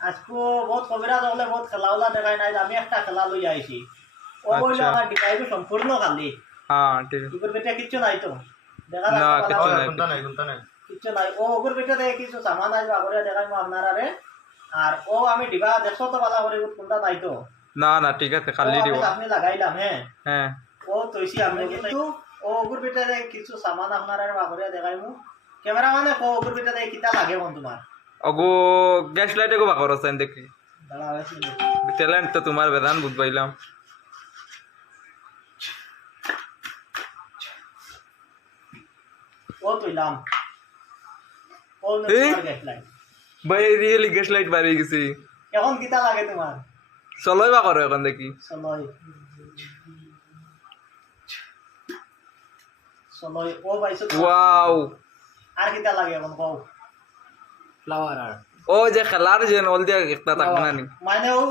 আজকে বহুত কবিরাজ হলে বহুত খেলাওলা দেখাই নাই আমি একটা খেলা লই আইছি ও বললো আমার ডিভাইস সম্পূর্ণ খালি হ্যাঁ ঠিক আছে ইগর বেটা কিচ্ছু নাই তো দেখা না কিছু নাই কোনটা নাই কিচ্ছু নাই ও ওগর বেটা দেখে কিছু সামান আসবে আগরে দেখাইমু আপনারা রে আর ও আমি ডিবা দেখছো তো বালা করে কোনটা নাই তো না না ঠিক আছে খালি দিব আপনি লাগাইলাম হ্যাঁ হ্যাঁ ও তৈছি আমি কিন্তু ও ওগর বেটা দেখে কিছু সামান আপনারা আগরে দেখাইমু ক্যামেরা মানে ও ওগর বেটা দেখে কিটা লাগে মন তোমার অগো গ্যাস লাইটে গো বাকর আছে দেখি দাঁড়াও এক মিনিট ট্যালেন্ট তো তোমার বেদান বুঝবাইলাম ও তুইলাম ও তোমার গ্যাস লাইট ভাই রিয়েলি গ্যাস লাইট বাড়ি গেছি এখন কিটা লাগে তোমার চলোই বাকর এখন দেখি চলই চলই ও পাইছো ওয়াও আর কিটা লাগে এখন কও ফ্লাওয়ার আর ও যে খেলার যে নল দিয়া একটা থাকবে না নি মানে ও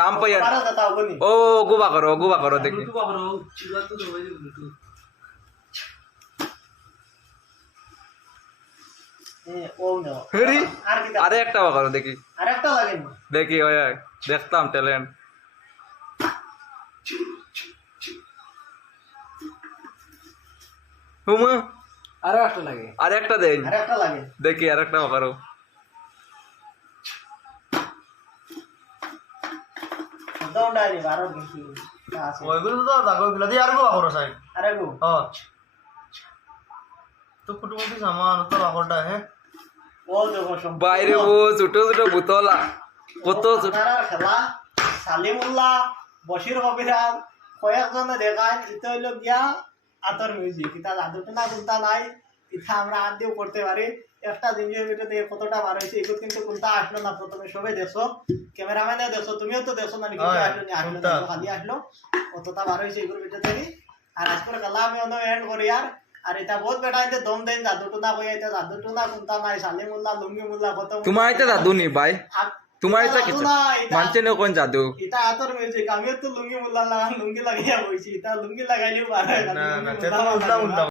নাম পাই আর- পারা যেটা হবনি ও গো বাকর দেখি ও নো হেরি আর কিটা আরে একটা বাকর দেখি আরেকটা লাগে দেখি ওই দেখতাম ট্যালেন্ট হুমা আরো একটা লাগে আর একটা দেন আরেকটা লাগে দেখি আর একটা বাকর দৌড়াই নি বারো কিছু আছে ওইগুলো তো দাগো গুলা দিয়ে আর গো বাকর সাইড আরে গো তো কুটুমতি সামান তো বাকরটা হ্যাঁ ও দেখো বাইরে ও ছোট ছোট বোতলা কত ছোট আপনার খেলা সালিমুল্লাহ বশির কবিরাজ কয়েকজনে দেখায় এটা হইল গিয়া আতর মিউজিক এটা জাদুটনা কোনটা নাই এটা আমরা হাত দিয়েও করতে পারি একটা জিনিসের ভিতরে থেকে কতটা বার হয়েছে এগুলো কিন্তু কোনটা আসলো না প্রথমে সবাই দেখছো ক্যামেরাম্যানে দেখছো তুমিও তো দেখছো না কিন্তু আসলো না আসলো না খালি আসলো কতটা বার হয়েছে এগুলোর ভিতরে থেকে আর আজকের খেলা আমি অন্য এন্ড করি আর এটা বহুত বেটা এটা দম দেন জাদুটনা কই এটা জাদুটনা কোনটা নাই সালিমুল্লাহ লুঙ্গি মুল্লাহ কত তোমার এটা জাদু নি ভাই তোমার এটা কি মানছে না কোন জাদু এটা আতর মিউজিক আমিও তো লুঙ্গি মুল্লাহ লুঙ্গি লাগাইয়া বইছি এটা লুঙ্গি লাগাইলেও পারে না না উল্টা উল্টা